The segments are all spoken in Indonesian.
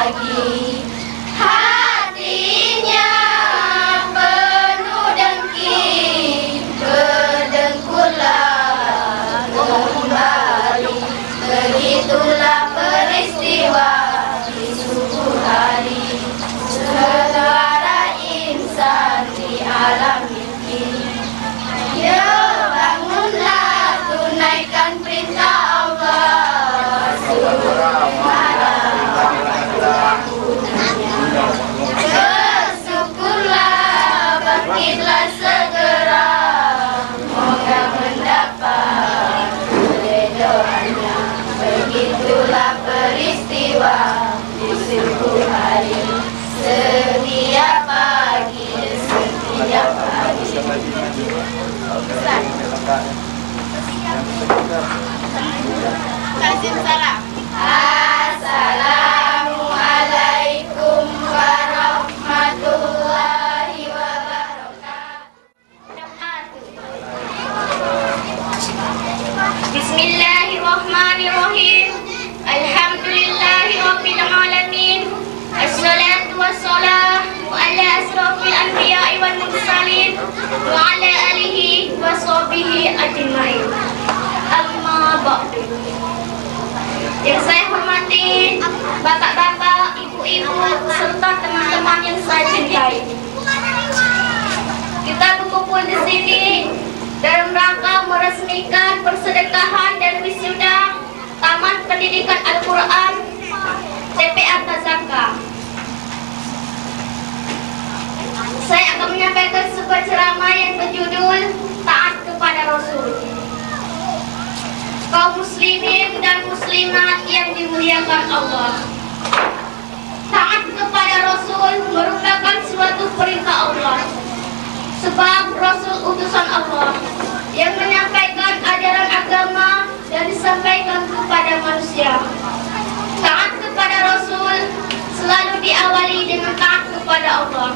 pagi. Hatinya penuh dengki, berdengkurlah kembali. Begitulah peristiwa di subuh hari, suara insan di alam mimpi. Ya bangunlah, tunaikan perintah Allah, bersyukurlah, bangkitlah segera, moga mendapat keridhaannya. Begitulah peristiwa di subuh hari, setiap pagi, setiap pagi. Kasih salam. Assalamualaikum warahmatullahi wabarakatuh. Bismillahirrahmanirrahim. Alhamdulillahi rabbil alamin. Assalatu wassalamu ala asrafil anbiya'i wal mursalin wa ala alihi wa sahbihi ajma'in. Amma ba'du. Yang saya hormati bapak-bapak, ibu-ibu, serta teman-teman yang saya cintai. Kita berkumpul di sini dalam rangka meresmikan persedekahan dan wisuda Taman Pendidikan Al-Quran TPA Tazaka. Saya akan menyampaikan sebuah ceramah yang berjudul Taat kepada Rasul. Kaum muslimin dan muslimat yang dimuliakan Allah, taat kepada Rasul merupakan suatu perintah Allah, sebab Rasul utusan Allah yang menyampaikan ajaran agama dan disampaikan kepada manusia. Taat kepada Rasul selalu diawali dengan taat kepada Allah.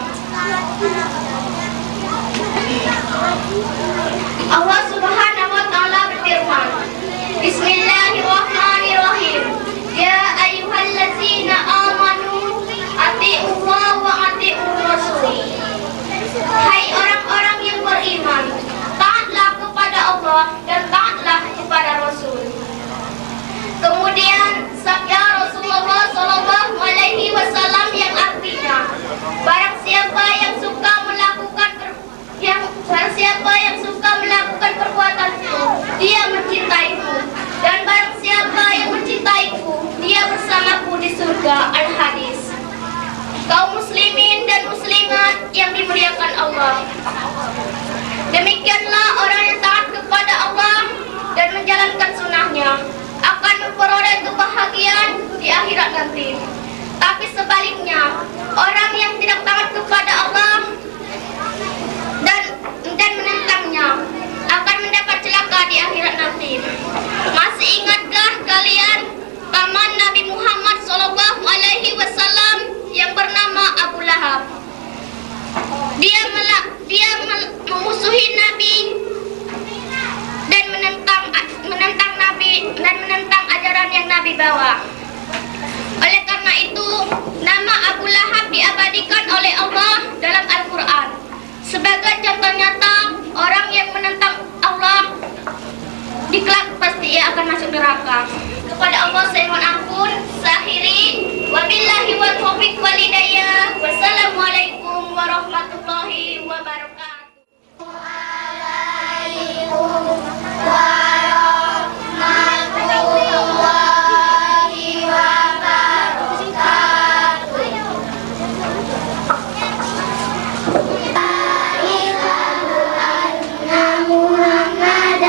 Allah Subhanahu wa taala berfirman, Bismillahirrahmanirrahim. Ya ayyuhallazina amanu atiiullah wa atiiur rasul. Hai orang-orang yang beriman, taatlah kepada Allah dan taatlah kepada Rasul. Kemudian sabda Rasulullah sallallahu alaihi wasallam yang artinya, barang siapa yang suka melakukan perbuatanku, dia mencintaiku, dan barang siapa yang mencintaiku, dia bersamaku di surga. Al-Hadis. Kaum muslimin dan muslimat yang dimuliakan Allah, demikianlah orang yang taat kepada Allah dan menjalankan sunnahnya akan memperoleh kebahagiaan di akhirat nanti. Tapi sebaliknya, orang yang tidak taat kepada Allah dan menentangnya akan mendapat celaka di akhirat nanti. Masih ingatkah kalian paman Nabi Muhammad SAW yang bernama Abu Lahab? Dia memusuhi Nabi dan menentang Nabi dan menentang ajaran yang Nabi bawa. Oleh karena itu, nama Abu Lahab diabadikan oleh Allah dalam Al-Quran sebagai contoh nyata orang yang menentang Allah di kelak pasti ia akan masuk neraka. Kepada Allah saya mohon ampun. Saya akhiri. Wabillahi wal taufiq wal hidayah. Wassalamualaikum warahmatullahi wabarakatuh. Muhammad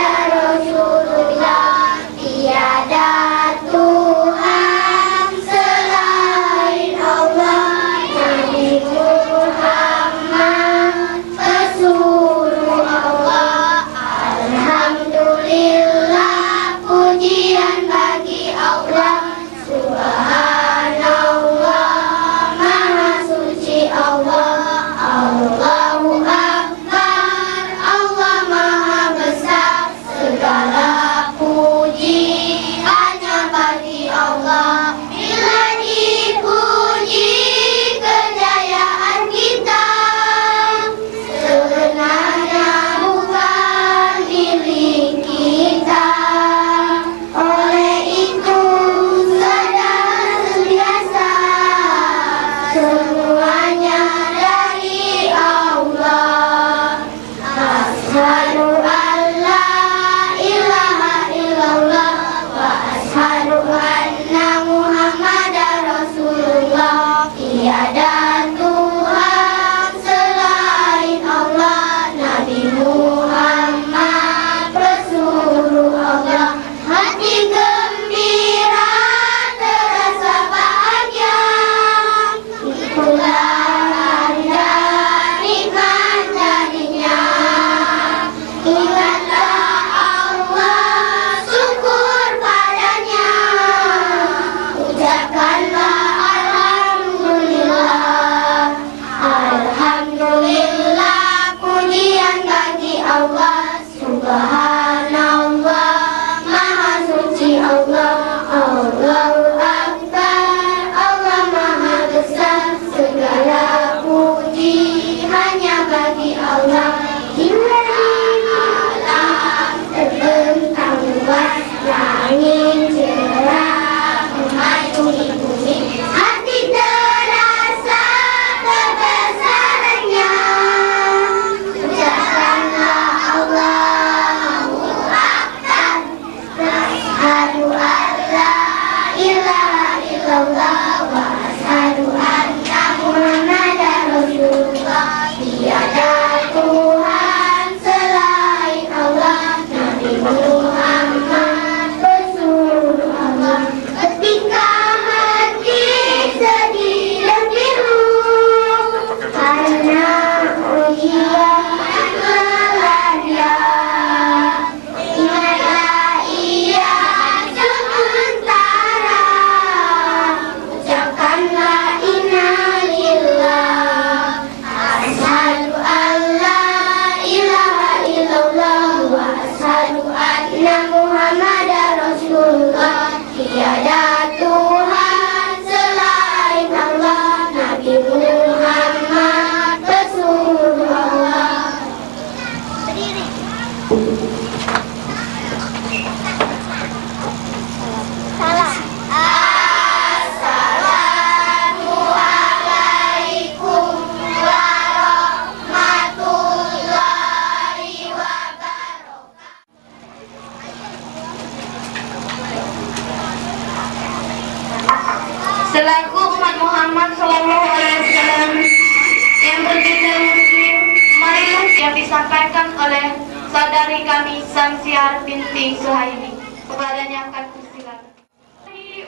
oleh saudari kami Samsiar binti Suhaimi. Kepadanya akan kusilakan.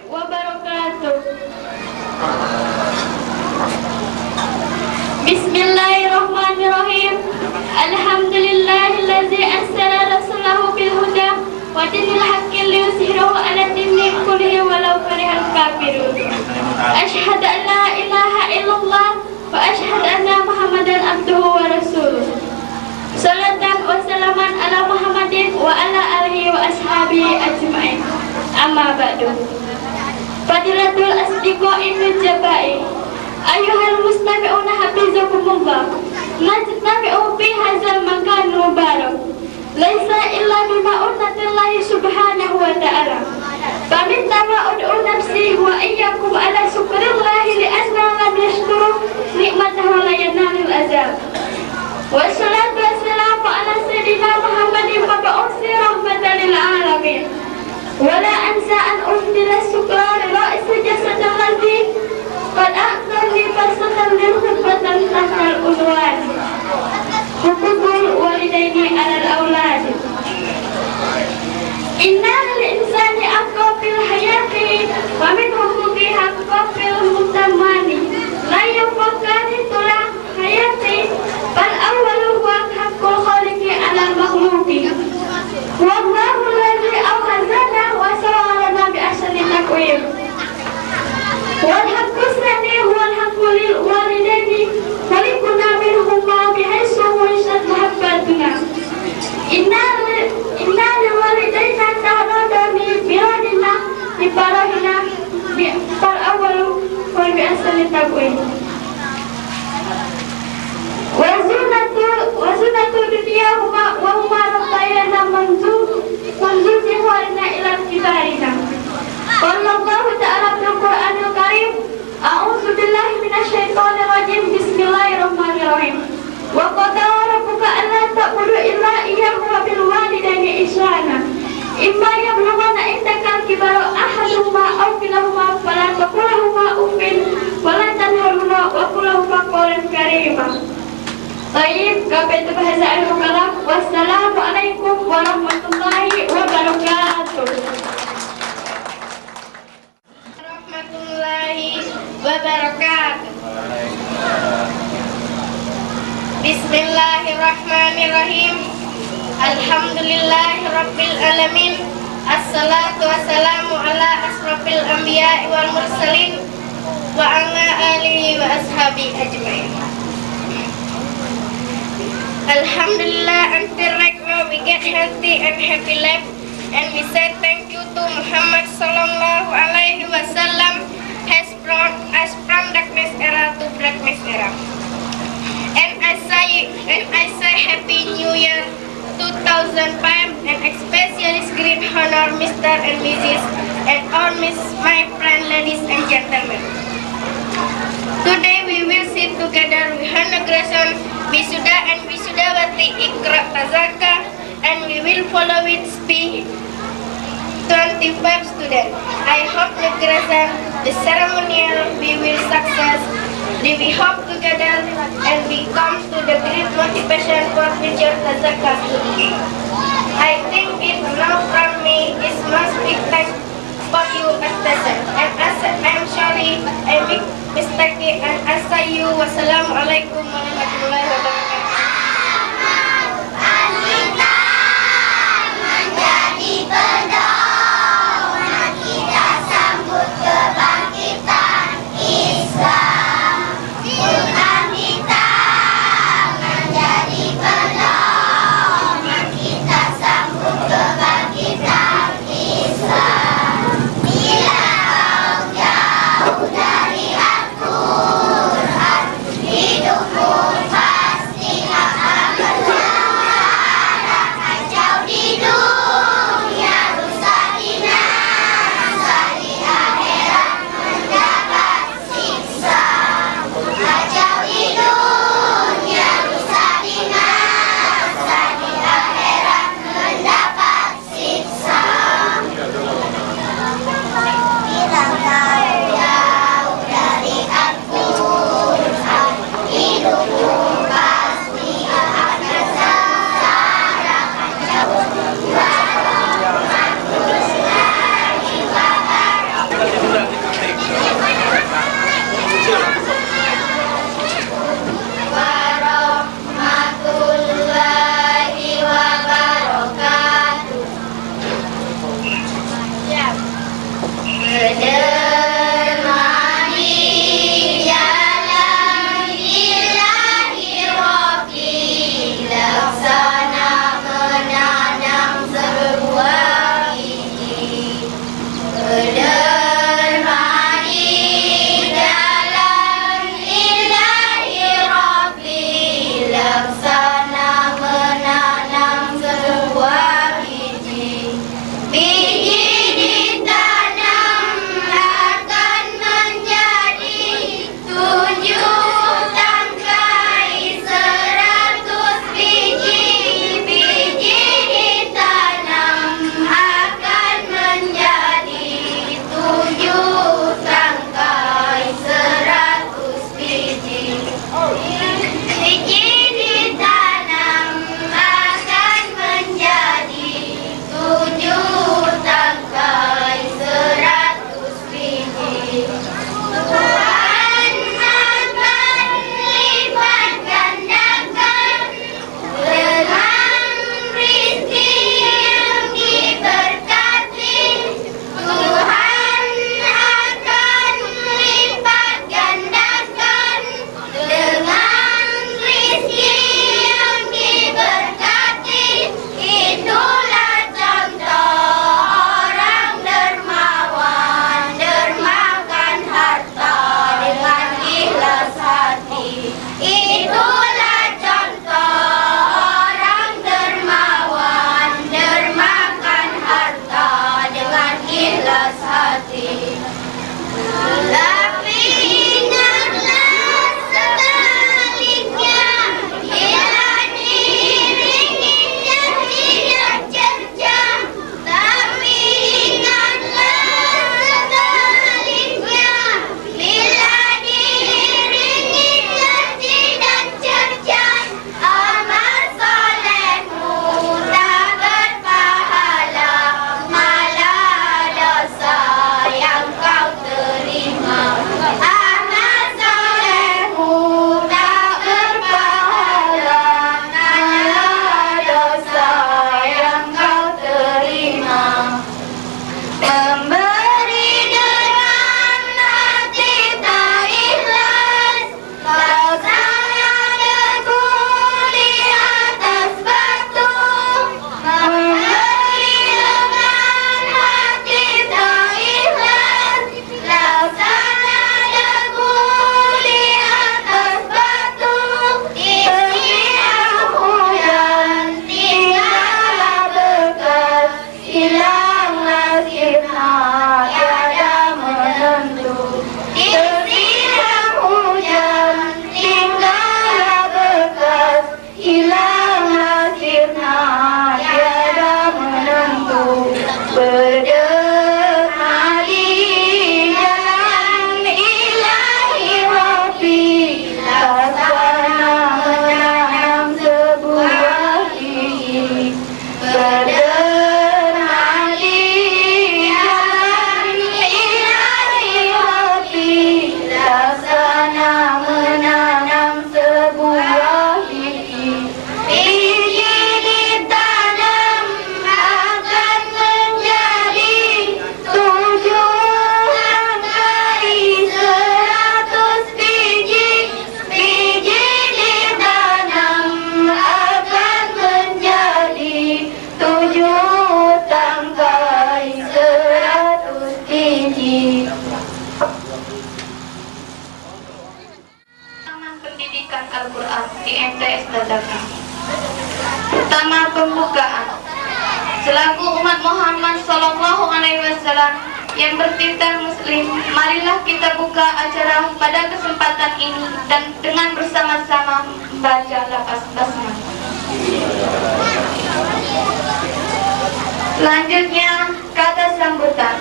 Wabarakatuh. Bismillahirrahmanirrahim. Alhamdulillahillazi arsala rasulahu bil huda wa dinil haqqi liyuzhirahu 'ala dini kullihi walau karihal kafirun. Asyhadu an la ilaha illallah wa asyhadu anna Muhammadan abduhu wa rasuluh. Salatan wa salaman ala Muhammadin wa ala alihi wa ashabihi ajma'in. Amma ba'du. Fadilatul asdiqai min jabai. Ayuhal mustami'una hafizakumullah. Najtami'u fi hadzal makan mubarak. Laisa illa bima unnatillahi subhanahu wa ta'ala. Faminna ud'u nafsi wa iyyakum ala syukrillahi li'anna lam yashkuru nikmatahu la yanalul azab. Wassalatu wassalamu ala sayyidina Muhammadin wa ba'uthi rahmatan lil alamin. Wala ansa an ufdila syukra li ra'is jasad alladhi qad aqdani fasatan lil khutbatan tahtal unwan. Hukukul walidaini alal awlad. Inna lil insani haqqan fil hayati wa min huquqi haqqan fil mutamani. La yafakani tulah hayati bal awwalu huwa haqqul khaliqi alal makhluqi. Wallahu alladhi awhazana wa sawalana bi ahsani taqwim. Wal haqqu tsani huwal haqqu lil walidaini khalaqna minhuma bihaitsu waisat mahabbatuna. Inna lil walidaina ta'adami biradina biparahina bi fal awwalu wa bi ahsani taqwim. Wazunatu dunia huma wa huma rabbana manzuzi warna ila kibarina. Qala Allah ta'ala fil Qur'anil Karim, a'udzu billahi minasyaitonir rajim. Bismillahirrahmanirrahim. Wa qadara rabbuka alla ta'budu illa iyyahu wa bil walidaini ihsana. Imma yablughanna indakal kibara ahaduhuma aw kilahuma fala taqul lahumā uffin wa la tanharhumā wa qul lahumā qawlan karīmā. Baik, itu bahasa al-kalam. Wassalamualaikum warahmatullahi wabarakatuh. Warahmatullahi wabarakatuh. Bismillahirrahmanirrahim. Alhamdulillahi rabbil alamin. Assalatu wassalamu ala asrafil anbiya'i wal mursalin wa ala alihi wa ashabi ajma'in. Alhamdulillah, until right now we get healthy and happy life, and we say thank you to Muhammad sallallahu alaihi wasallam has brought us from darkness era to brightness era. And I say Happy New Year 2005, and especially great honor Mr. and Mrs. and all my friend ladies and gentlemen. Today we will sit together with Hana Grason, Wisuda and Wisudawati Iqra Tazaka, and we will follow with speed 25 students. I hope the ceremonial we will success. We hope together and we come to the great motivation for future Tazaka students. I think it now from me is must big thanks for you attention, and I'm sorry I make mistake and I say you wassalamualaikum warahmatullahi wabarakatuh. Hidupku Al-Quran di MTS Dadakan. Pertama, pembukaan. Selaku umat Muhammad Sallallahu Alaihi Wasallam yang bertitel Muslim, marilah kita buka acara pada kesempatan ini dan dengan bersama-sama baca lafaz basmalah. Selanjutnya, kata sambutan.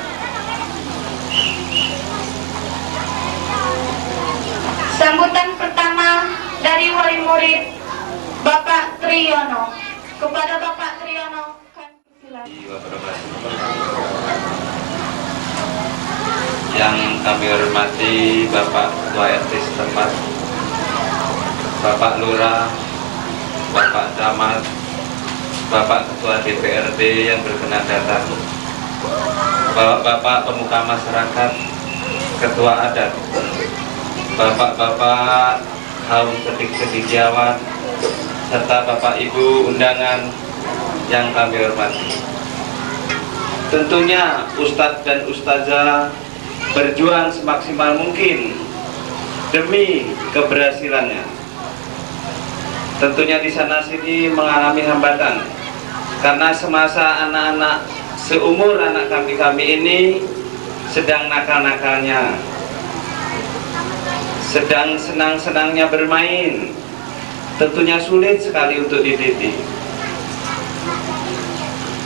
Sambutan pertama dari wali murid Bapak Triyono. Kepada Bapak Triyono, yang kami hormati Bapak Ketua RT setempat, Bapak Lurah, Bapak Camat, Bapak Ketua DPRD yang berkenan datang, Bapak pemuka masyarakat, Ketua adat, Bapak-bapak kaum cendekiawan, serta Bapak Ibu undangan yang kami hormati. Tentunya Ustadz dan Ustazah berjuang semaksimal mungkin demi keberhasilannya. Tentunya di sana sini mengalami hambatan karena semasa anak-anak seumur anak kami ini sedang nakal-nakalnya, sedang senang-senangnya bermain. Tentunya sulit sekali untuk dididik.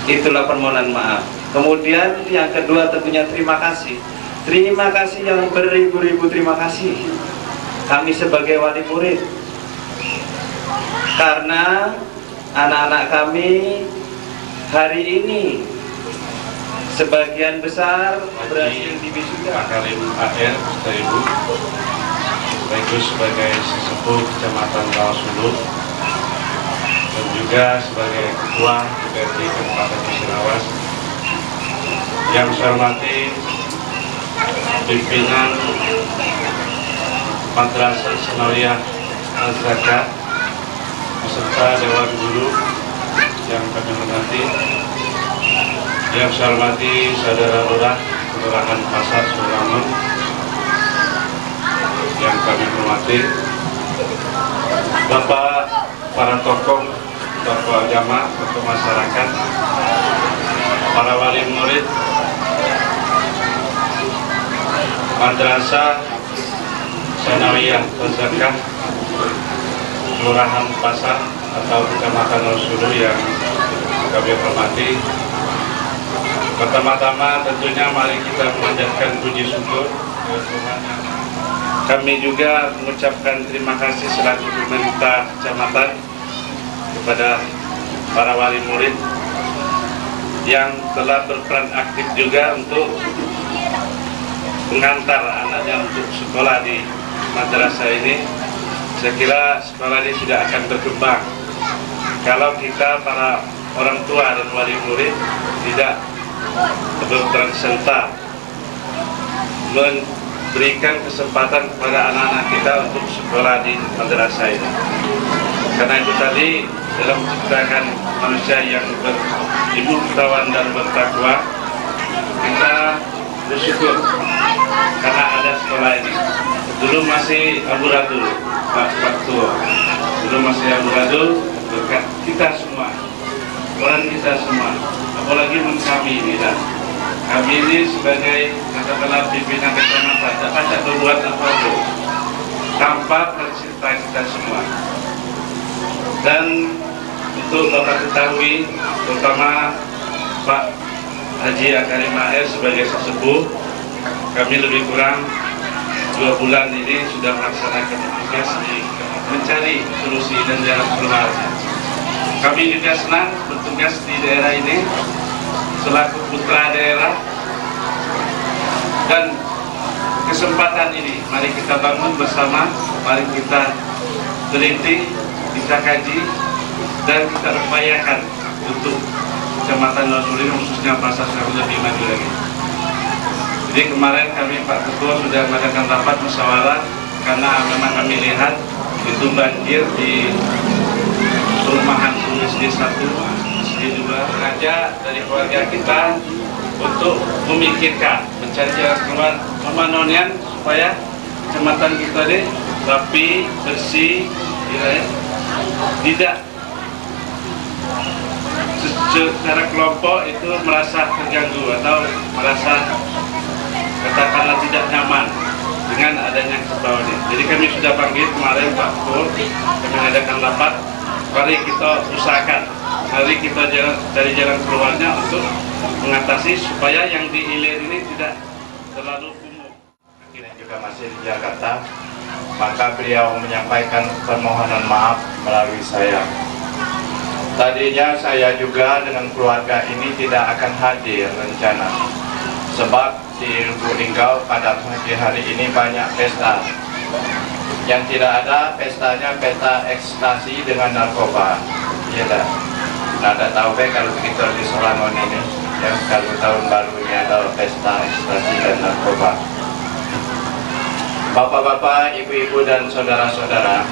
Itulah permohonan maaf. Kemudian yang kedua tentunya terima kasih. Terima kasih yang beribu-ribu terima kasih kami sebagai wali murid, karena anak-anak kami hari ini sebagian besar berhasil di wisuda. Pak Karim AR, Bapak Ibu, sekaligus sebagai sesepuh Kecamatan Rawasulu dan juga sebagai Ketua DPRD Kabupaten Musirawas. Yang saya hormati pimpinan Madrasah Sanawiyah Al-Zakah beserta Dewan Guru yang kami hormati. Yang saya hormati Saudara Lurah Kelurahan Pasar Suraman yang kami hormati, Bapak para tokoh agama, tokoh masyarakat, para wali murid, Madrasah Sanawiyah Al-Zakah Kelurahan Pasar atau Kecamatan Rawasulu yang kami hormati. Pertama-tama tentunya mari kita memanjatkan puji syukur kepada Tuhan. Kami juga mengucapkan terima kasih selaku pemerintah kecamatan kepada para wali murid yang telah berperan aktif juga untuk mengantar anaknya untuk sekolah di madrasah ini. Saya kira sekolah ini tidak akan berkembang kalau kita para orang tua dan wali murid tidak berperan serta memberikan kesempatan kepada anak-anak kita untuk sekolah di madrasah ini. Karena itu tadi dalam menciptakan manusia yang berilmu pengetahuan dan bertakwa, kita bersyukur karena ada sekolah ini. Dulu masih amburadul, Pak Tua. Dulu masih amburadul, berkat kita semua, orang kita semua, apalagi kami ini lah. Kami ini sebagai katakanlah pimpinan kecamatan tidak berbuat apa-apa tanpa peserta kita semua. Dan untuk Bapak ketahui, terutama Pak Haji Akarim AR sebagai sesepuh, kami lebih kurang 2 bulan ini sudah melaksanakan tugas di mencari solusi dan jalan keluarnya. Kami juga senang bertugas di daerah ini selaku putra daerah, dan kesempatan ini mari kita bangun bersama, mari kita teliti, kita kaji, dan kita upayakan untuk Kecamatan Rawasulu khususnya Pasar lebih maju lagi. Jadi kemarin kami Pak Ketua sudah mengadakan rapat musyawarah karena memang kami lihat itu banjir di perumahan SD 1, SD 2. Sengaja dari keluarga kita untuk memikirkan, mencari jalan keluar, memanonian supaya kecamatan kita ini rapi, bersih, ya, tidak secara kelompok itu merasa terganggu atau merasa katakanlah tidak nyaman dengan adanya kerbau ini. Jadi kami sudah panggil kemarin Pak Pur, kami adakan rapat, mari kita usahakan, mari kita cari jalan keluarnya untuk mengatasi supaya yang dihilir ini tidak terlalu kumuh. Ini juga masih di Jakarta, maka beliau menyampaikan permohonan maaf melalui saya. Tadinya saya juga dengan keluarga ini tidak akan hadir rencana, sebab di Lubuk Linggau pada pagi hari ini banyak pesta. Yang tidak ada pestanya pesta ekstasi dengan narkoba. Iya dah. Nah, ada tahu kalau kita di Solangon ini, ya kalau tahun baru ini ada pesta ekstasi dan narkoba. Bapak-bapak, ibu-ibu dan saudara-saudara,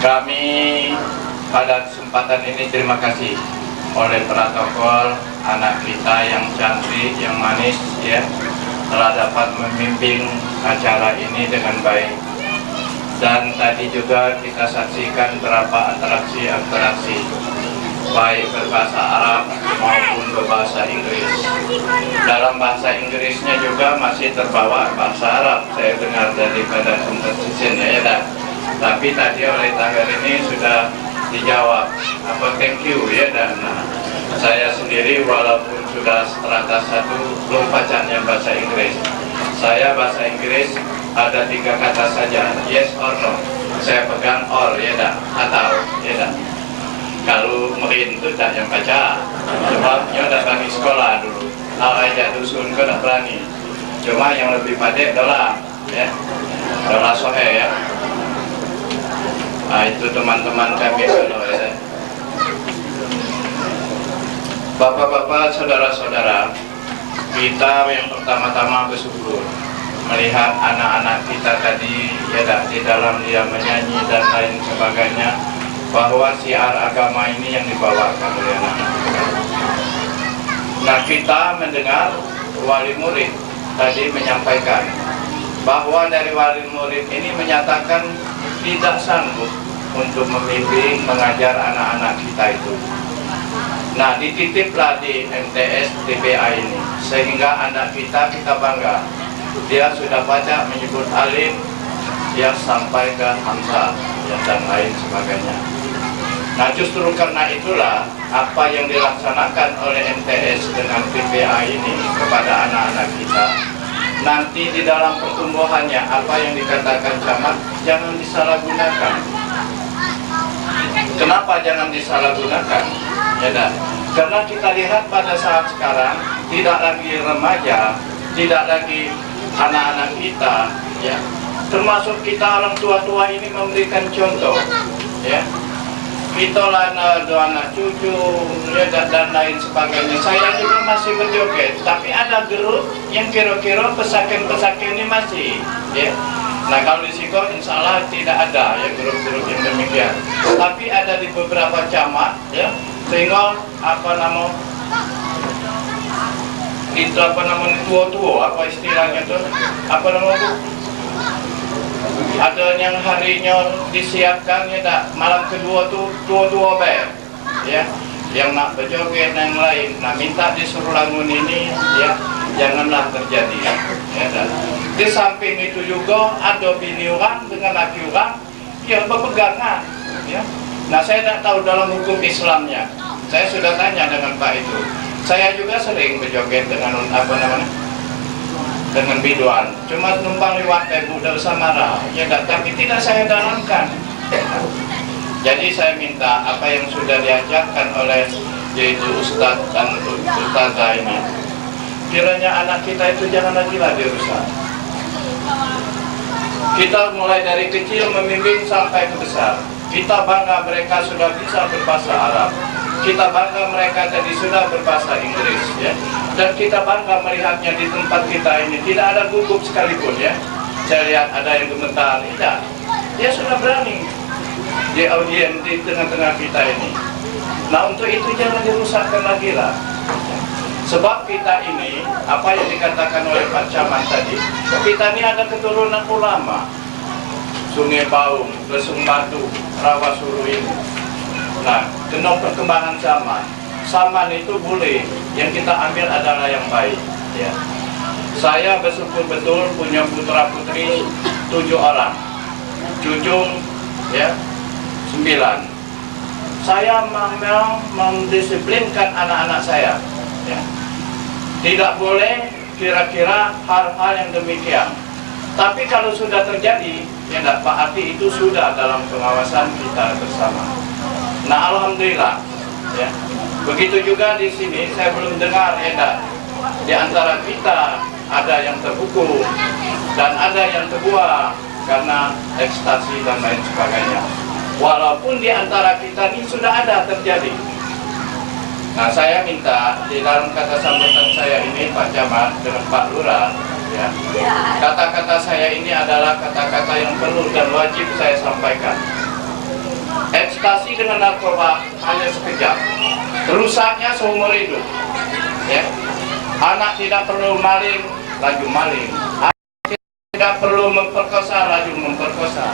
kami pada kesempatan ini terima kasih oleh protokol anak kita yang cantik, yang manis, ya, telah dapat memimpin acara ini dengan baik. Dan tadi juga kita saksikan beberapa interaksi, baik berbahasa Arab maupun berbahasa Inggris. Dalam bahasa Inggrisnya juga masih terbawa bahasa Arab, saya dengar daripada intercession, ya, ya. Tapi tadi oleh Tahir ini sudah dijawab apa thank you, ya. Dan saya sendiri walaupun sudah strata 1 belum bacanya bahasa Inggris. Saya bahasa Inggris ada 3 kata saja, yes or no. Saya pegang or, ya dah, atau, ya dah. Kalau merin itu tak yang baca, sebabnya udah bagi sekolah dulu. Ajak dusun ke tak berani. Cuma yang lebih padek adalah, ya, adalah sohe, ya. Nah, itu teman-teman kami kalau, ya. Bapak-bapak, saudara-saudara, kita yang pertama-tama bersyukur melihat anak-anak kita tadi, ya, di dalam dia menyanyi dan lain sebagainya, bahwa siar agama ini yang dibawakan oleh anak-anak kita. Nah, kita mendengar wali murid tadi menyampaikan bahwa dari wali murid ini menyatakan tidak sanggup untuk membimbing, mengajar anak-anak kita itu. Nah, dititiplah di MTS TPA ini, sehingga anak kita bangga. Dia sudah baca menyebut alif, dia sampai ke hamzah, ya, dan lain sebagainya. Nah, justru karena itulah apa yang dilaksanakan oleh MTS dengan TPA ini kepada anak-anak kita, nanti di dalam pertumbuhannya apa yang dikatakan camat jangan disalahgunakan. Kenapa jangan disalahgunakan? Ya, dah. Karena kita lihat pada saat sekarang tidak lagi remaja, tidak lagi anak-anak kita, ya, termasuk kita orang tua-tua ini memberikan contoh, ya. Kita lah anak cucu, ya, dan lain sebagainya. Saya juga masih berjoget, tapi ada grup yang kira-kira pesakin-pesakin ini masih, ya. Nah, kalau di Sikor insya Allah tidak ada, ya, grup-grup yang demikian. Tapi ada di beberapa camat, ya, sehingga itu tua-tua, apa istilahnya tuh, ada yang harinya disiapkan, ya, tak, malam kedua tuh tua-tua baik, ya, yang nak berjoget dan yang lain. Nah, minta disuruh lamun ini, ya, janganlah terjadi, ya, tak. Di samping itu juga ada bini orang dengan laki orang yang berpegangan, ya. Nah, saya tak tahu dalam hukum Islamnya. Saya sudah tanya dengan Pak itu. Saya juga sering berjoget dengan dengan biduan. Cuma numpang lewat ibu dan samara, ya, tapi tidak saya dalamkan. Jadi saya minta apa yang sudah diajarkan oleh yaitu Ustadz dan Ustazah ini, kiranya anak kita itu jangan lagi dirusak. Kita mulai dari kecil membimbing sampai ke besar. Kita bangga mereka sudah bisa berbahasa Arab. Kita bangga mereka tadi sudah berbahasa Inggris, ya. Dan kita bangga melihatnya di tempat kita ini tidak ada gugup sekalipun, ya. Saya lihat ada yang gemetar, tidak. Dia sudah berani di audien di tengah-tengah kita ini. Nah, untuk itu jangan dirusakkan lagi lah. Sebab kita ini, apa yang dikatakan oleh Pak Camat tadi, kita ini ada keturunan ulama. Sungai Baung, Lesung Batu, Rawasulu ini. Nah, kena perkembangan zaman itu boleh, yang kita ambil adalah yang baik. Ya. Saya bersyukur betul punya putra putri 7 orang, cucu ya 9. Saya memang mendisiplinkan anak-anak saya. Ya. Tidak boleh kira-kira hal-hal yang demikian. Tapi kalau sudah terjadi, ya enggak, Pak Ati itu sudah dalam pengawasan kita bersama. Nah, alhamdulillah, ya. Begitu juga di sini, saya belum dengar, ya enggak, di antara kita ada yang terhukum dan ada yang terbuang karena ekstasi dan lain sebagainya. Walaupun di antara kita ini sudah ada terjadi. Nah, saya minta di dalam kata sambutan saya ini, Pak Camat dengan Pak Lurah, ya, kata-kata saya ini adalah kata-kata yang perlu dan wajib saya sampaikan. Ekstasi dengan narkoba hanya sekejap, rusaknya seumur hidup. Ya. Anak tidak perlu maling, laju maling. Anak tidak perlu memperkosa, laju memperkosa.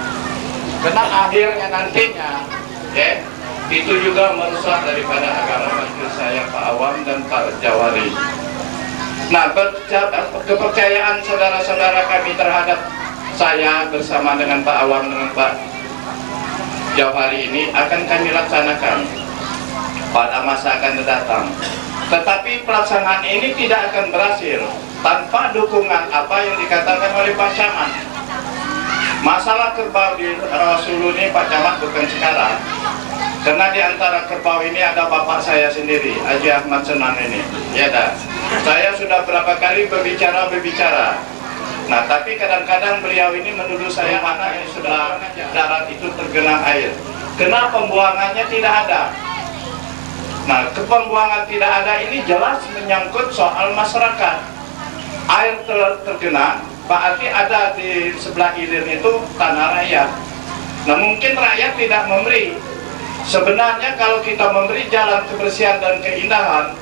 Karena akhirnya nantinya, ya, itu juga merusak daripada agama saya Pak Awam dan Pak Jawari. Nah, kepercayaan saudara-saudara kami terhadap saya bersama dengan Pak Awam dengan Pak Jawari ini akan kami laksanakan pada masa akan datang. Tetapi pelaksanaan ini tidak akan berhasil tanpa dukungan apa yang dikatakan oleh Pak Camat. Masalah kerbau di Rawasulu ini Pak Camat bukan sekarang. Karena di antara kerbau ini ada bapak saya sendiri, Haji Ahmad Senang ini. Ya dah. Saya sudah berapa kali berbicara. Nah, tapi kadang-kadang beliau ini menuduh saya mana yang sudah darat itu tergenang air. Karena pembuangannya tidak ada. Nah, pembuangan tidak ada ini jelas menyangkut soal masyarakat. Air tergenang, berarti ada di sebelah hilir itu tanah rakyat. Nah, mungkin rakyat tidak memberi. Sebenarnya kalau kita memberi jalan kebersihan dan keindahan,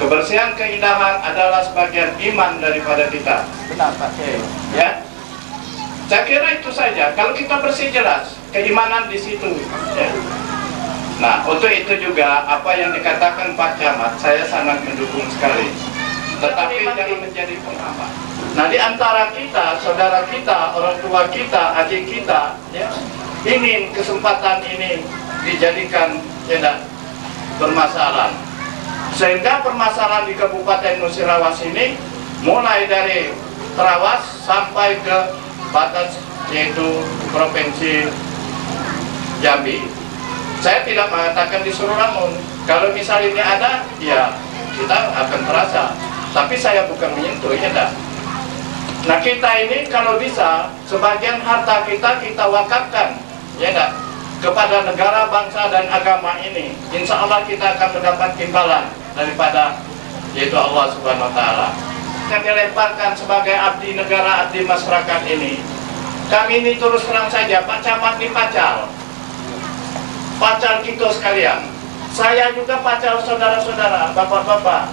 kebersihan keindahan adalah sebagian iman daripada kita. Benar Pak Kiai. Ya, saya kira itu saja. Kalau kita bersih jelas, keimanan di situ. Ya. Nah, untuk itu juga apa yang dikatakan Pak Camat, saya sangat mendukung sekali. Tetapi jangan menjadi penghambat. Nah, di antara kita, saudara kita, orang tua kita, adik kita, ya, ingin kesempatan ini dijadikan tidak bermasalah, sehingga permasalahan di Kabupaten Musirawas ini mulai dari Terawas sampai ke batas yaitu Provinsi Jambi. Saya tidak mengatakan disuruh lamun. Kalau misalnya ini ada, ya kita akan terasa. Tapi saya bukan menyentuh, ya enggak. Nah, kita ini kalau bisa sebagian harta kita wakafkan, ya enggak, kepada negara, bangsa, dan agama ini. Insya Allah kita akan mendapat imbalan daripada yaitu Allah Subhanahu Wa Taala. Kami lemparkan sebagai abdi negara, abdi masyarakat ini. Kami ini terus terang saja, Pak Camat di Pacal kita sekalian. Saya juga Pacal, saudara-saudara, bapak-bapak.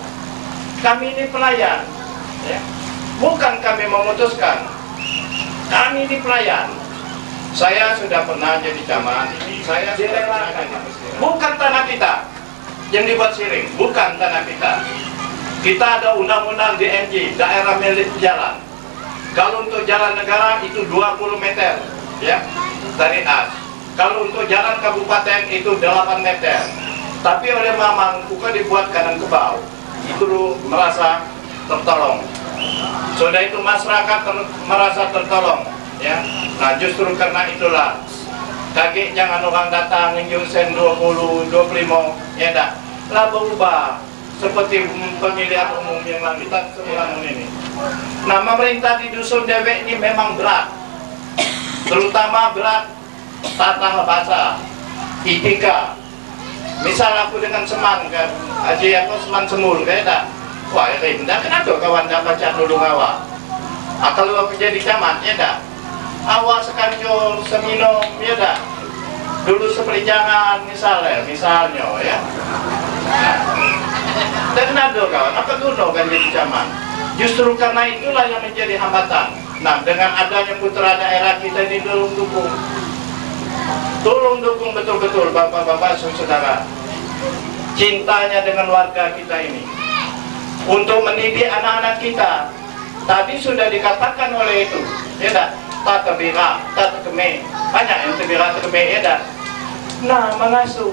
Kami ini pelayan, ya. Bukan kami memutuskan. Kami ini pelayan. Saya sudah pernah jadi camat, saya direlakan. Bukan tanah kita yang dibuat siring, bukan tanah kita. Kita ada undang-undang DMJ, daerah milik jalan. Kalau untuk jalan negara itu 20 meter, ya, dari as. Kalau untuk jalan kabupaten itu 8 meter. Tapi oleh Mamang Kuka dibuat kanan ke bawah. Itu merasa tertolong. Sudah itu masyarakat merasa tertolong, ya. Nah, justru karena itulah kaget jangan orang datang nyusen 20, 25, ya dah. Lah berubah seperti pemilihan umum yang lalu kita sebulan ini. Nah, pemerintah di Dusun Dewek ini memang berat. Terutama berat tata bahasa, etika. Misal aku dengan Seman kan, Haji aku Seman Semul kayak tak. Wah, ya indah kenapa kawan tak baca dulu ngawa. Kalau aku jadi camat, ya dah. Awak sekancur, seminum, ya dah. Dulu seperijangan misalnya ya. Nah, dan nado kawan, apa guna kan jadi camat? Justru karena itulah yang menjadi hambatan. Nah, dengan adanya putra daerah kita ini tolong dukung betul-betul bapak-bapak saudara, cintanya dengan warga kita ini untuk mendidik anak-anak kita. Tadi sudah dikatakan oleh itu, ya dah, tata bira, tata keme, banyak yang tebira keme, ya dah. Nah, mengasuh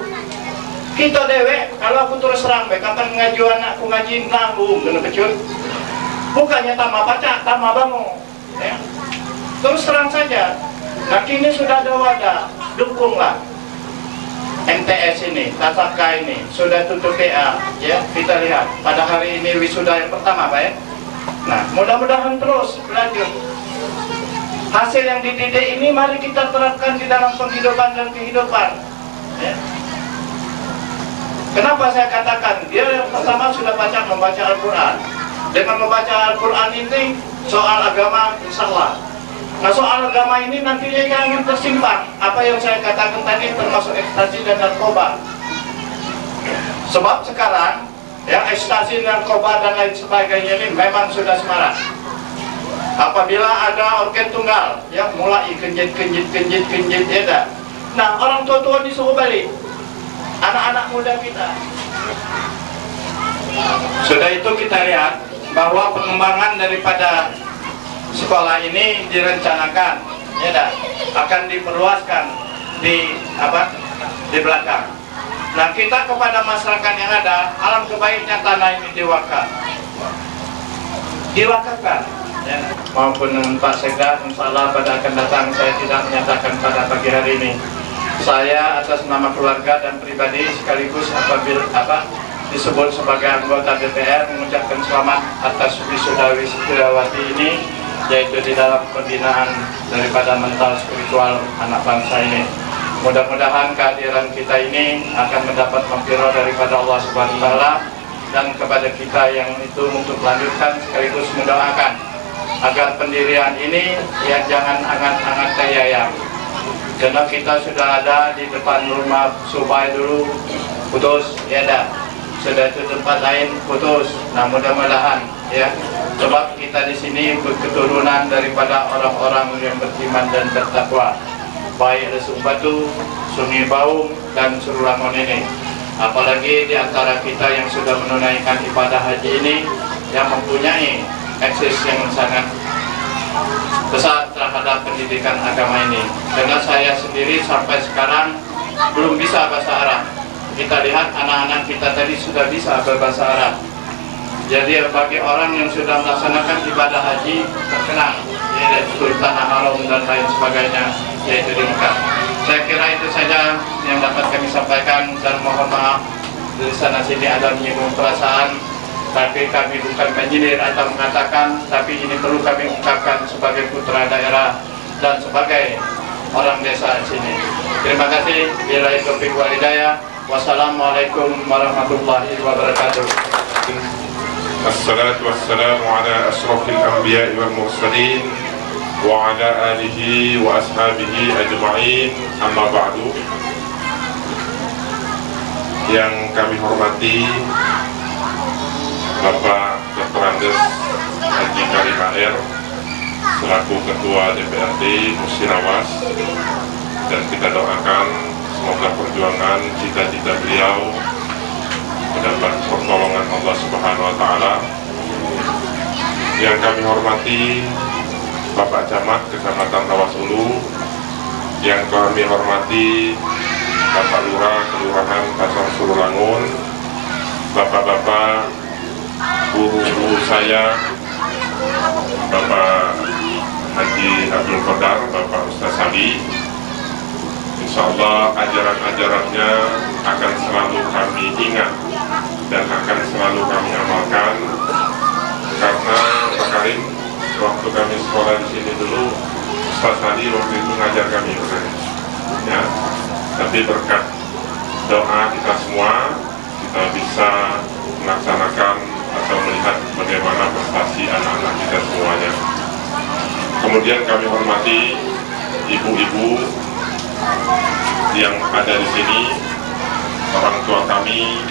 kita dewe, kalau aku terus terang, kapan ngaji anakku ngaji nanggung, kena pecut, bukannya tambah baca, tambah bangun, ya. Terus terang saja. Nah, kini sudah ada wadah, dukunglah MTS ini, KKK ini, sudah tutup PA, ya, kita lihat, pada hari ini wisuda yang pertama, Pak, ya. Nah, mudah-mudahan terus berlanjut. Hasil yang dididik ini mari kita terapkan di dalam penghidupan dan kehidupan, ya. Kenapa saya katakan, dia yang pertama sudah membaca Al-Quran. Dengan membaca Al-Quran ini, soal agama insya Allah. Nah, soal agama ini nantinya jangan tersimpan. Apa yang saya katakan tadi termasuk ekstasi dan narkoba. Sebab sekarang, ya, ekstasi, narkoba dan lain sebagainya ini memang sudah semarak. Apabila ada organ tunggal, ya, mulai kenjit, ya dah. Nah, orang tua-tua disuruh balik. Anak-anak muda kita. Sudah itu kita lihat bahwa pengembangan daripada sekolah ini direncanakan, ya dah, akan diperluaskan di belakang. Nah, kita kepada masyarakat yang ada, alam kebaiknya tanah ini diwakafkan, ya. Maupun Pak Sekda, insya Allah pada akan datang, saya tidak menyatakan pada pagi hari ini. Saya atas nama keluarga dan pribadi sekaligus apabila disebut sebagai anggota DPR mengucapkan selamat atas wisudawati ini, yaitu di dalam pembinaan daripada mental spiritual anak bangsa ini. Mudah-mudahan kehadiran kita ini akan mendapat maghfirah daripada Allah Subhanahu wa taala, dan kepada kita yang itu untuk melanjutkan sekaligus mendoakan agar pendirian ini ya jangan angat-angat tayayam. Karena kita sudah ada di depan rumah Subai dulu putus, ya dah. Sudah itu tempat lain putus. Nah, mudah-mudahan ya, sebab kita di sini berketurunan daripada orang-orang yang beriman dan bertakwa, baik Lesung Batu, Sungai Baung, dan Surulangon ini. Apalagi di antara kita yang sudah menunaikan ibadah haji ini yang mempunyai akses yang sangat besar terhadap pendidikan agama ini. Karena saya sendiri sampai sekarang belum bisa bahasa Arab. Kita lihat anak-anak kita tadi sudah bisa berbahasa Arab. Jadi bagi orang yang sudah melaksanakan ibadah haji terkenal, yaitu tanah haram dan lain sebagainya, yaitu di Mekah. Saya kira itu saja yang dapat kami sampaikan, dan mohon maaf dari sana sini ada menyinggung perasaan. Tapi kami bukan menyindir atau mengatakan, tapi ini perlu kami ungkapkan sebagai putra daerah dan sebagai orang desa sini. Terima kasih. Billahi taufiq wal hidayah. Wassalamualaikum warahmatullahi wabarakatuh. Assalatu wassalamu ala ashrafil anbiya'i wal mursalin wa ala alihi wa ashabihi ajma'in, amma ba'du. Yang kami hormati Bapak Dr. Andes Haji Karim AR selaku Ketua DPRD Musirawas, dan kita doakan semoga perjuangan cita-cita beliau mendapat pertolongan Allah Subhanahu wa taala. Yang kami hormati Bapak Camat Kecamatan Tawasulu, yang kami hormati Bapak Lurah Kelurahan Pasar Surulangun, Bapak-bapak, guru saya, Bapak Haji Abdul Qadar, Bapak Ustaz Sabi. Insya Allah ajaran-ajarannya akan selalu kami ingat dan akan selalu kami amalkan, karena Pak Karim waktu kami sekolah di sini dulu, Ustaz Sabi waktu itu ngajar kami, ya. Tapi berkat doa kita semua, kita bisa melaksanakan atau melihat bagaimana prestasi anak-anak kita semuanya. Kemudian kami hormati ibu-ibu yang ada di sini, orang tua kami,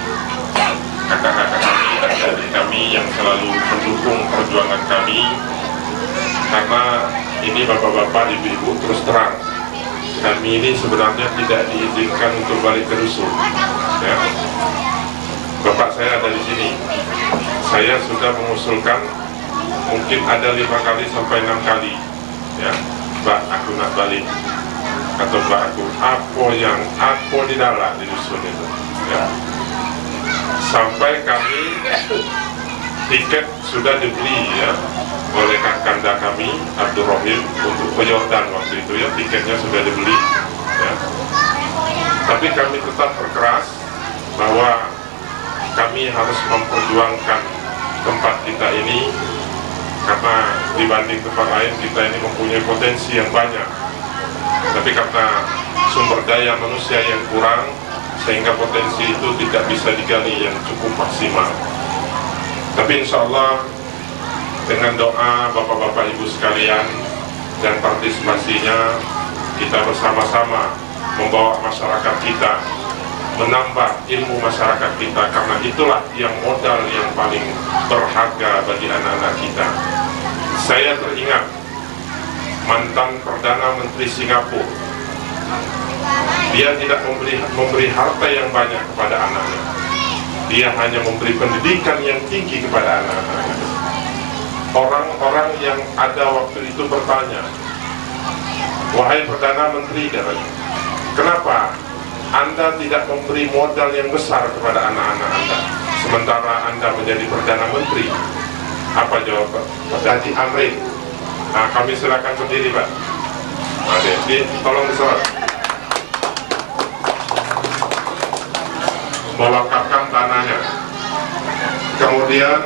kakak-kakak kami, adik-adik kami yang selalu mendukung perjuangan kami karena ini bapak-bapak, ibu-ibu, terus terang kami ini sebenarnya tidak diizinkan untuk balik ke dusun, ya. Bapak saya ada di sini. Saya sudah mengusulkan mungkin ada 5 kali sampai 6 kali, ya. Mbak, aku nak balik, atau Mbak, aku apa di dalam di dusun itu, ya. Sampai kami tiket sudah dibeli, ya, oleh kakanda kami Abdul Rohim untuk ke Yordan waktu itu, ya, tiketnya sudah dibeli, ya. Tapi kami tetap berkeras bahwa kami harus memperjuangkan tempat kita ini, karena dibanding tempat lain kita ini mempunyai potensi yang banyak, tapi karena sumber daya manusia yang kurang sehingga potensi itu tidak bisa digali yang cukup maksimal. Tapi insya Allah dengan doa bapak-bapak ibu sekalian dan partisipasinya, kita bersama-sama membawa masyarakat kita, menambah ilmu masyarakat kita, karena itulah yang modal yang paling berharga bagi anak-anak kita. Saya teringat mantan Perdana Menteri Singapura, dia tidak memberi harta yang banyak kepada anaknya, dia hanya memberi pendidikan yang tinggi kepada anak-anaknya. Orang-orang yang ada waktu itu bertanya, wahai Perdana Menteri, kenapa Anda tidak memberi modal yang besar kepada anak-anak Anda, sementara Anda menjadi Perdana Menteri? Apa jawaban Pak Haji Amrin? Nah, kami silakan berdiri, Pak. Nah, tolong disolat. Mewakafkan tanahnya. Kemudian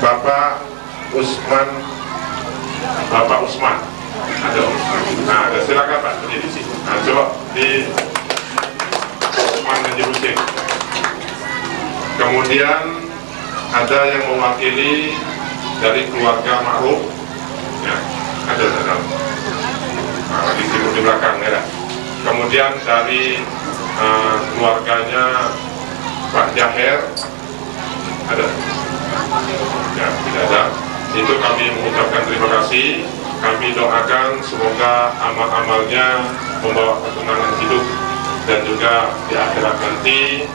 Bapak Usman ada Usman. Nah, ada, silakan Pak berdiri di sini. Nah, coba di Usman Haji Husin. Kemudian ada yang mewakili dari keluarga Ma'ruf, ya, ada. Nah, di sini di belakang, ya. Kemudian dari keluarganya Pak Jaher, ada? Ya, tidak ada. Itu kami mengucapkan terima kasih. Kami doakan semoga amal-amalnya membawa ketenangan hidup dan juga di akhirat nanti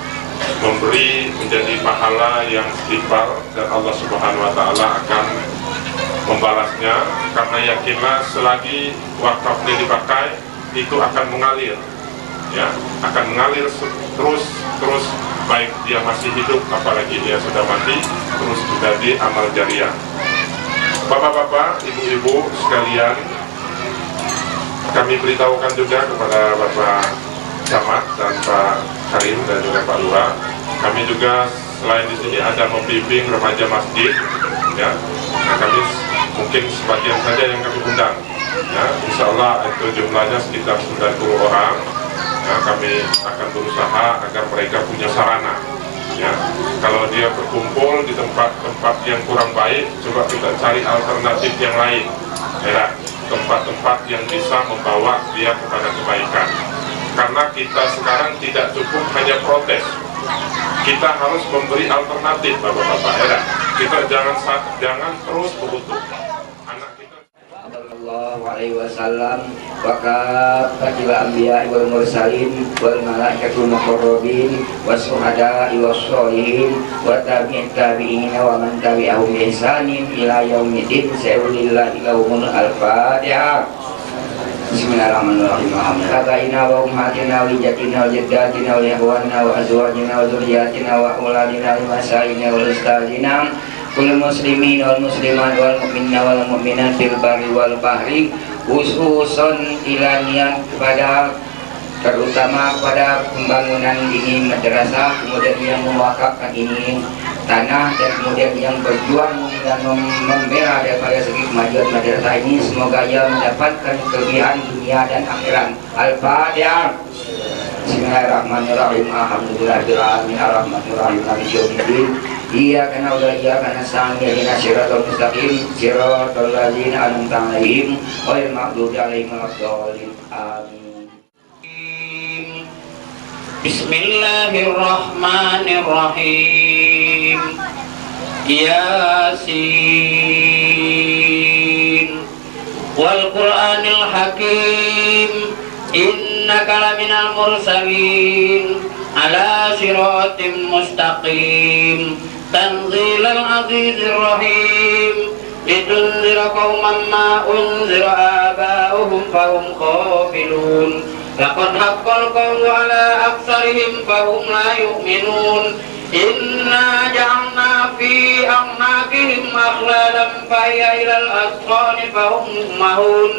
memberi menjadi pahala yang istighfar, dan Allah Subhanahu wa Ta'ala akan membalasnya, karena yakinlah selagi wakaf ini dipakai itu akan mengalir, ya, akan mengalir terus baik dia masih hidup apalagi dia sudah mati, terus menjadi amal jariah. Bapak-bapak, ibu-ibu sekalian, kami beritahukan juga kepada Bapak Camat dan Pak Karim dan juga Pak Lurah, kami juga selain di sini ada membimbing remaja masjid, ya. Nah, kami mungkin sebagian saja yang kami undang, ya. Insya Allah itu jumlahnya sekitar 90 orang. Ya, kami akan berusaha agar mereka punya sarana, ya. Kalau dia berkumpul di tempat-tempat yang kurang baik, coba kita cari alternatif yang lain, ya, tempat-tempat yang bisa membawa dia kepada kebaikan. Karena kita sekarang tidak cukup hanya protes, kita harus memberi alternatif, bapak-bapak, ya. Kita jangan terus berutuh. Sallallahu alaihi wasallam wa kafatil anbiya wal mursalin wal malaikatul muqarrabin was syuhada'i was sholihin wa tabi'in wa man tabi'ahum bi ihsanin ila yaumiddin. Sa'ulillahi lahumul al-fatihah. Bismillahirrahmanirrahim. Alhamdulillah wa ummatina wa lijatina wa jaddatina wa ikhwanina wa azwajina wa dzurriyyatina wa auladina wa masaina wa ustazina kullu muslimin wal muslimat wal mu'minina wal mu'minat fil barri wal bahri, khususon ilanian kepada terutama pada pembangunan ini madrasah, kemudian yang mewakafkan ini tanah, dan kemudian yang berjuang dan membela daripada segi kemajuan madrasah ini, semoga ia mendapatkan kelebihan dunia dan akhirat. Al-Fatihah. Bismillahirrahmanirrahim. Alhamdulillahirabbil alamin arrahmanir rahim maliki yaumiddin. Iyyaka na'budu wa iyyaka nasta'in ihdinas siratal mustaqim siratal ladzina an'amta 'alaihim ghairil maghdubi 'alaihim waladdallin. Amin. Bismillahirrahmanirrahim. Yasin. والقرآن الحكيم إنك لمن المرسلين على صراط مستقيم تنزيل العزيز الرحيم لتنذر قوما ما أنذر آباؤهم فهم غافلون لقد حق القول على أكثرهم فهم لا يؤمنون إنا جعلنا في أعناقهم أغلالا فهي إلى الأذقان فهم مقمحون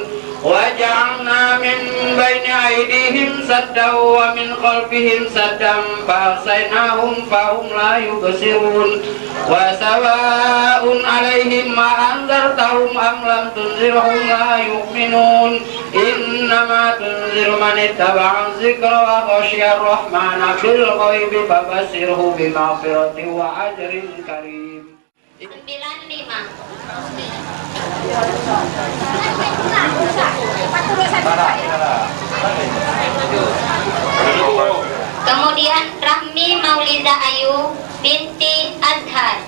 وجعلنا من بين أيديهم سدا ومن خلفهم سدا فأغشيناهم فهم لا يبصرون وسواء عليهم أأنذرتهم أم لم تنذرهم لا يؤمنون إنما تنذر من اتبع الذكر وخشي الرحمن بالغيب فبشره بمغفرة وأجر كريم. 95. Kemudian Rahmi Mauliza Ayu binti Azhar.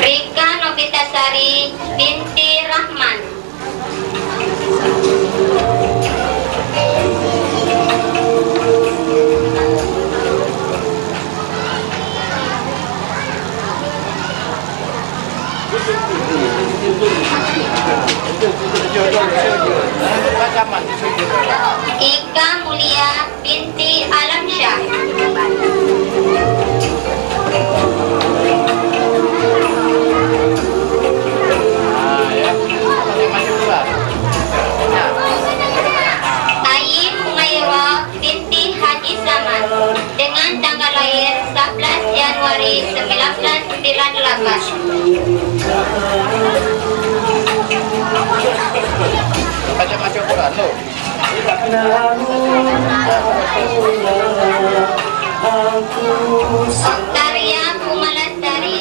Rika Nobitasari binti Rahman. Ika Mulia binti Alamsyah. Ayi Humaira binti Haji Zaman dengan tanggal lahir 11 Januari 1998. Baca Quran lo. Oktaria Kumalastari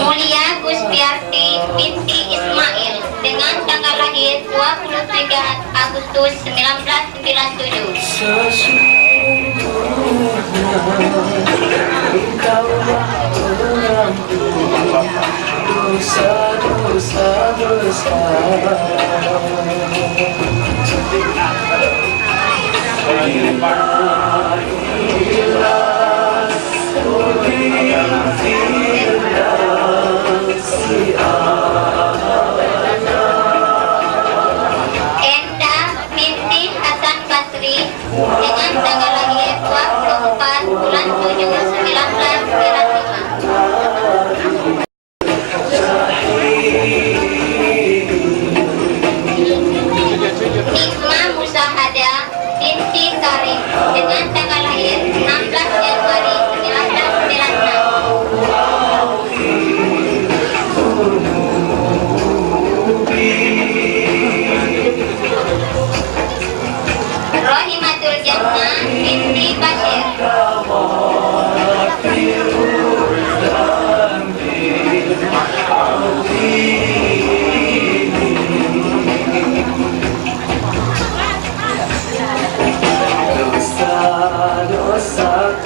Mulia Gustiarti binti Ismail dengan tanggal lahir 23 Agustus 1997. Enda binti Hasan Basri dengan tanggal lahir 24 bulan 7 1995. Nikma Musahada binti Karim dengan tanggal lahir 16 Januari 1996. Rohimatul Jannah binti Bashir.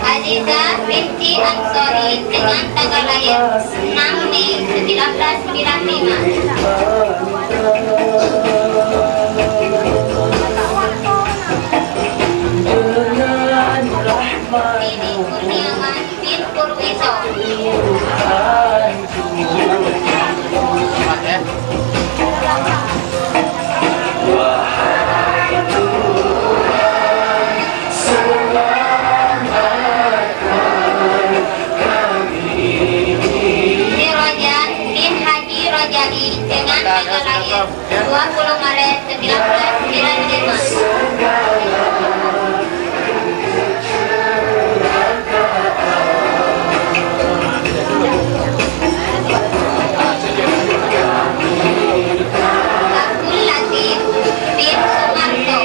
Aziza binti Ansori dengan tanggal lahir 6 Mei 1995. Dini Kurniawan bin Purwiso. Sirojan bin Haji Rojali dengan tanggal lahir 20 Maret 1995. Abdul Latif bin Sumarto.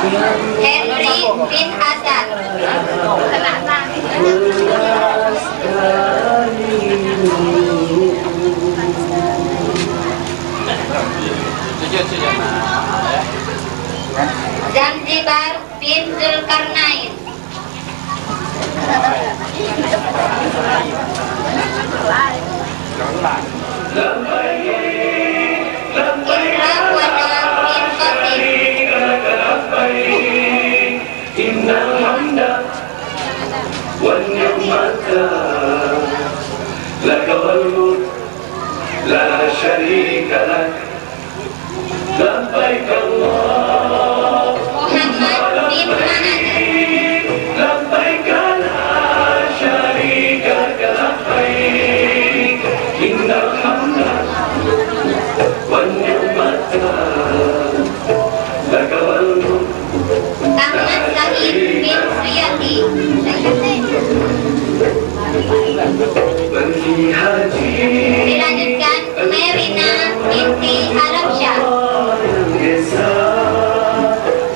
Henry bin Hasan. Zanzibar bin Zulkarnain. Indra Wana bin Qasim. لا شريك لك لبيك الله Muhammad bin Manadi. لبيك لا شريك لك لبيك إن الحمد والنعمة لك والملك Ahmad Zahid bin Suyati. من في هذه Dilanjutkan Merina binti Arabsyah.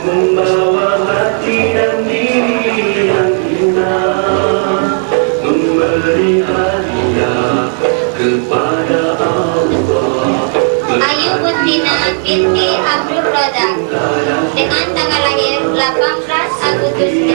membawa hati dan diri yang indah, memberi hadiah kepada Allah. Ayubuddina binti Abdul Razak dengan tanggal lahir 18 Agustus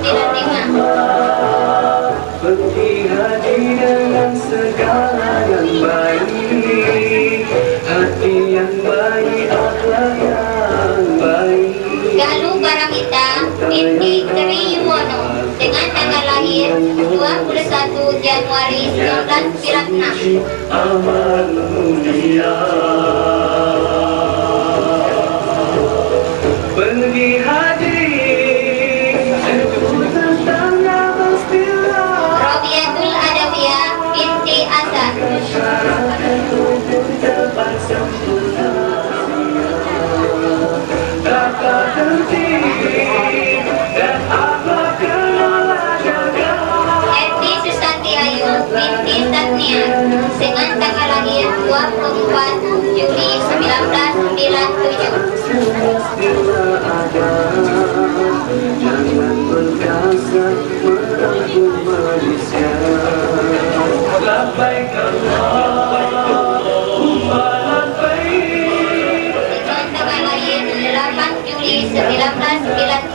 1995. Pergi haji dengan segala yang baik, hati yang baik, akhlak yang baik. Galuh Baramita binti Triyuwono dengan tanggal lahir 21 Januari 1996. Amal mulia. Pergi haji itu tentangnya pastilah. Robiatul Adawiyah binti Asad. Syarat untuk dapat sempurna, dapat tertib dan akhlak kenalah jaga. Eti Susanti Ayu binti Satnia dengan tanggal lahir 24 Juli 1997. Semestinya ada, jangan berkasa meragukan manusia. Labbaik Allahumma labbaik. Dengan tanggal lahir 8 Juli 1994.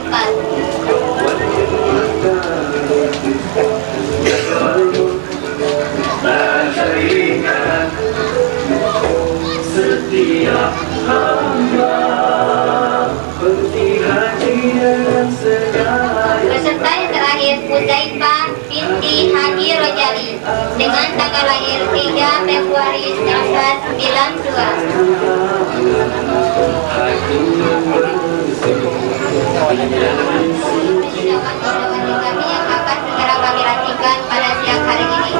Setiap hamba pergi haji dengan segala Peserta yang terakhir Huzaifah binti Haji Rojali dengan tanggal lahir 3 Februari 1992. Wisatawan-wisatawan kami yang akan segera kami rapikan pada siang hari ini.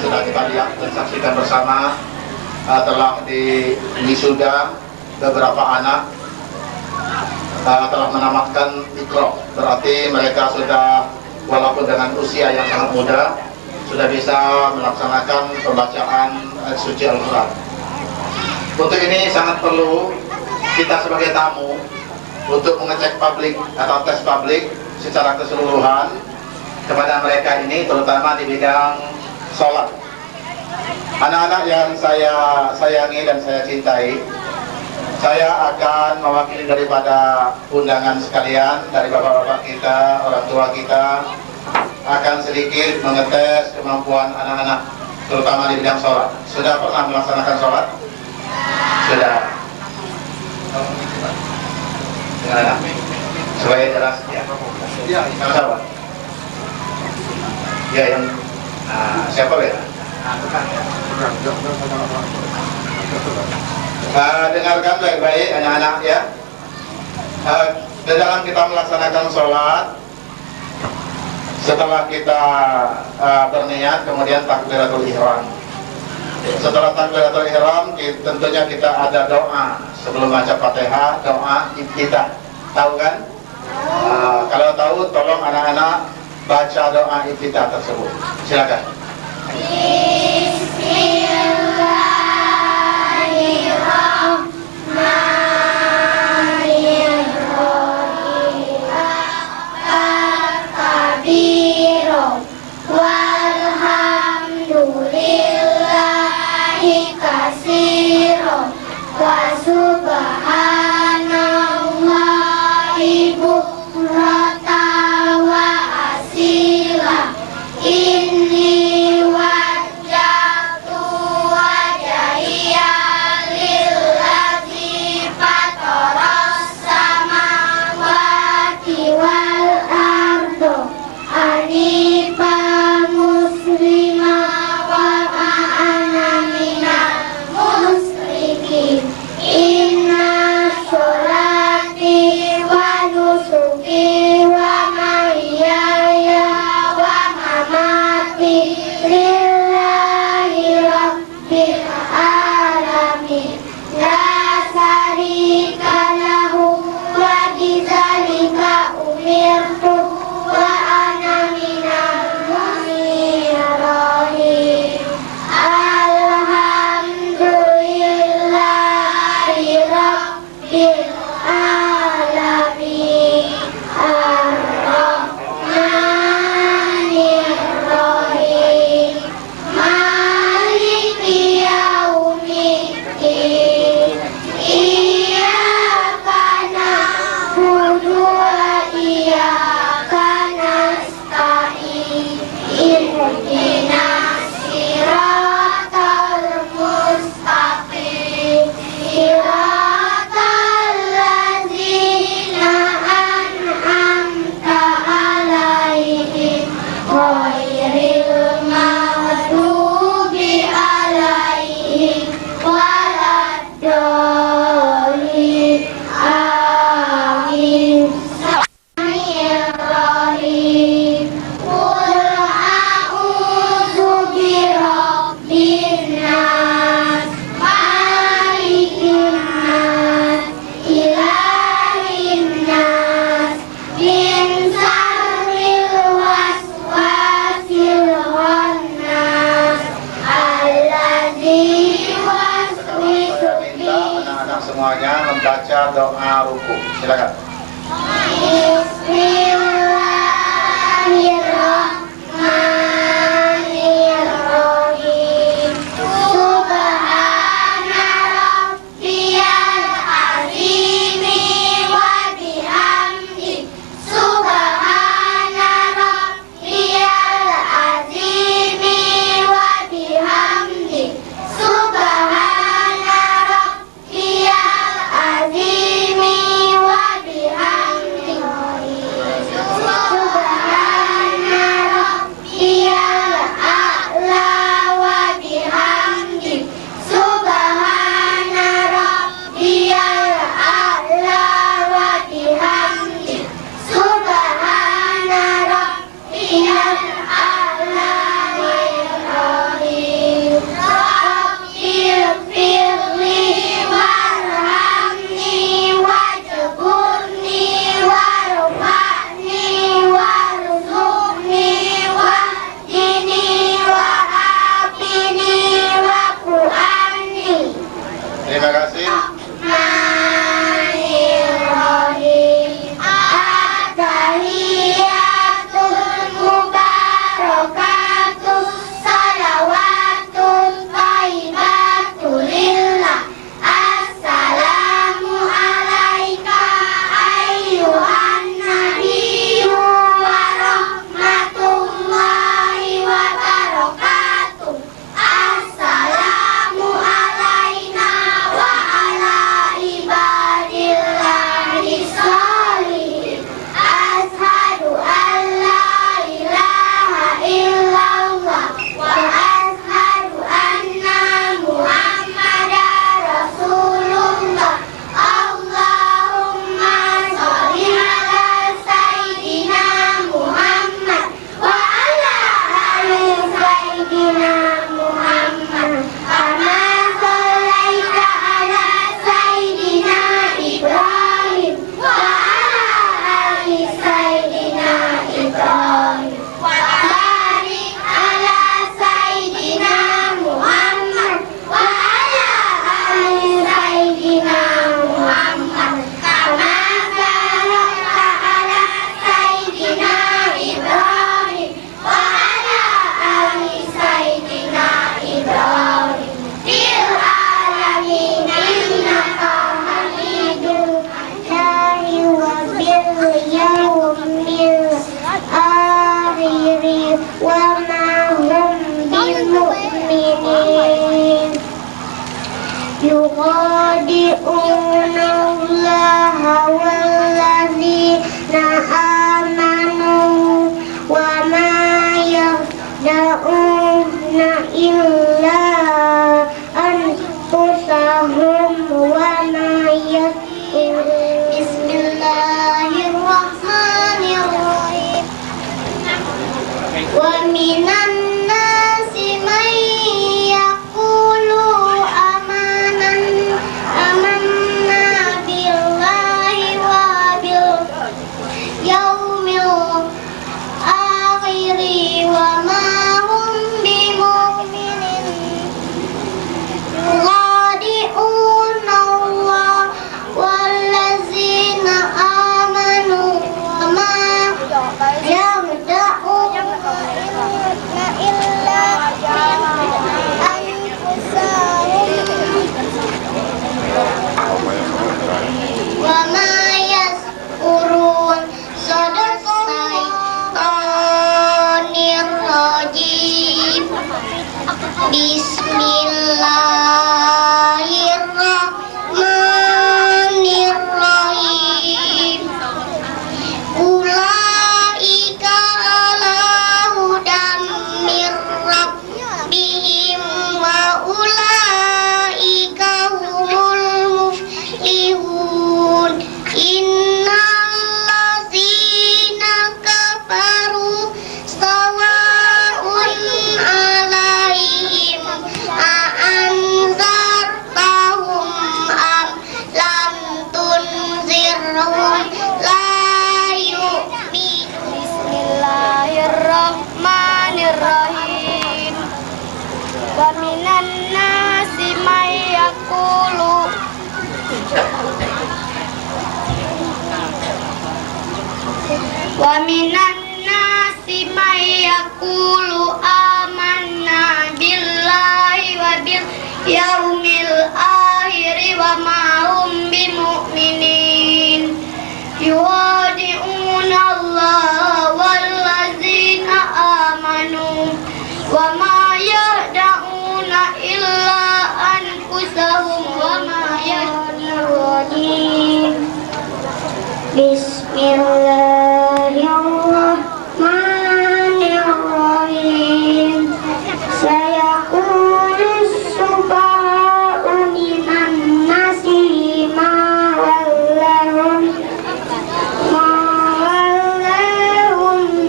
Sudah kita lihat dan saksikan bersama, telah wisuda beberapa anak telah menamatkan Iqra. Berarti mereka sudah, walaupun dengan usia yang sangat muda, sudah bisa melaksanakan pembacaan ayat suci Al-Quran. Untuk ini sangat perlu kita sebagai tamu untuk mengecek publik atau tes publik secara keseluruhan kepada mereka ini, terutama di bidang sholat. Anak-anak yang saya sayangi dan saya cintai, saya akan mewakili daripada undangan sekalian, dari bapak-bapak kita, orang tua kita, akan sedikit mengetes kemampuan anak-anak, terutama di bidang sholat. Sudah pernah melaksanakan sholat? Sudah. Dengan supaya jelas ya. Ya, sama-sama. Ya, yang siapa ya? Dengarkan baik-baik anak-anak ya. Di dalam kita melaksanakan sholat, setelah kita berniat, kemudian takbiratul ihram. Setelah takbiratul ihram, tentunya kita ada doa sebelum baca Fatihah, doa iftitah. Tahu kan? Kalau tahu, tolong anak-anak baca doa iftitah tersebut. Silakan. Bismillahirrahmanirrahim. anak-anak semuanya membaca doa ruku. Silakan. Bismillahirrahmanirrahim. Subhana rabbiyal azimi wa bihamdi. Subhana rabbiyal azimi wa bihamdi. Subhana rabbiyal azimi wa bihamdi. minan nasi may yaqulu amanna billahi wa bil yaumil akhir wa ma hum bimu'minin yuwadi'una Allah wallazina amanu wa ma yahda'una illa anfusahum wa ma yahda'un. Bismillahirrahmanirrahim. Sayaqulus sufaha'u minan nasi ma wallahum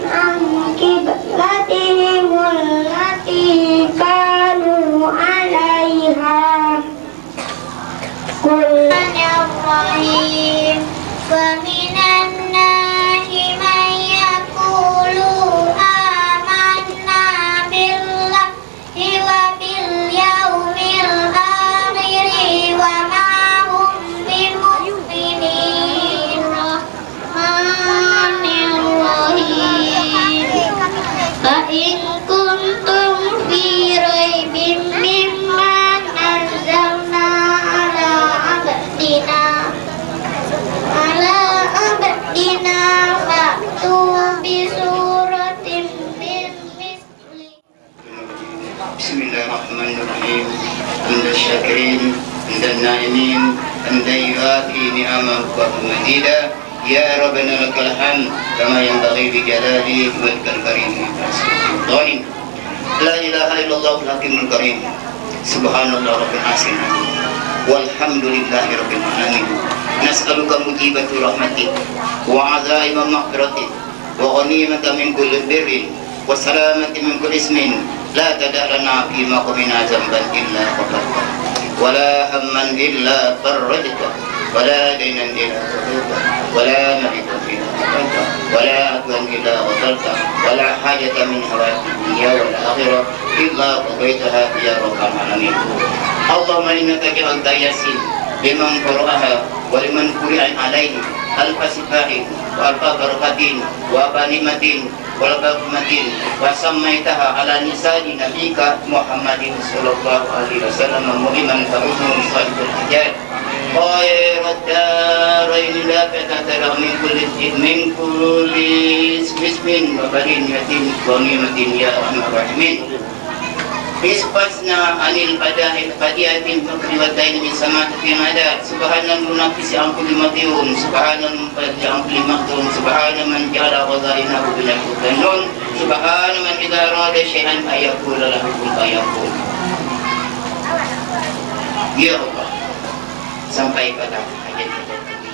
an qiblatihim allati kanu 'alaiha. Bismillahirrahmanirrahim. Faminan nasi man yaqulu amanna billahi wa bil yaumil akhir wa ma hum bimu'minin. Rahmanirrahim. Fa in kuntum fi raibin mimma nazzalna ala abdina fa'tu bi suratin min misli. Bismillahirrahmanirrahim. Hamdan syakirin, hamdan na'imin, hamdan yu'afi ni'amahu wa mazida. Ya Rabbana lakal hamd kama yanbaghi bi jalali wajhikal karim wa sultanik. La ilaha illallah al-hakimul karim. Subhanallah rabbil azim. Walhamdulillahi rabbil alamin. Nas'aluka mujibatu rahmatik wa azaima maghfiratik wa ghanimata min kulli birrin wa salamati min kulli ismin la tada'lana fi maqamina zamban illa ghafarta wa la hamman illa farajta wa la daynan illa qadayta wa la maridan illa qadayta wa la adwan illa ghafarta wa la hajata min hawaiti dunya wal akhirah illa qadaytaha ya rabbal alamin. Allahumma innaka ja'alta yasin liman qara'aha wa liman quri'a alaihi al-fasifahin wa al-babarakatin wa banimatin wal bakumatin wa sammaitaha ala nisani nabika Muhammadin sallallahu alaihi wasallam muliman fa'udhum salihul hajat khairat darain la fatadara min kulli ismin wa balin yatim wa nimatin ya arhamar rahimin. Isbasna anil badahil fadiatin fakriwatain min samati mada subhanal munafisi ampul limatiun subhanal munfadi ampul limaktun subhanal man ja'ala ghadainahu binakutannun subhanal man idha rada syai'an ayakula lahu kun fayakun. Ya Allah, sampai pada hajat kita.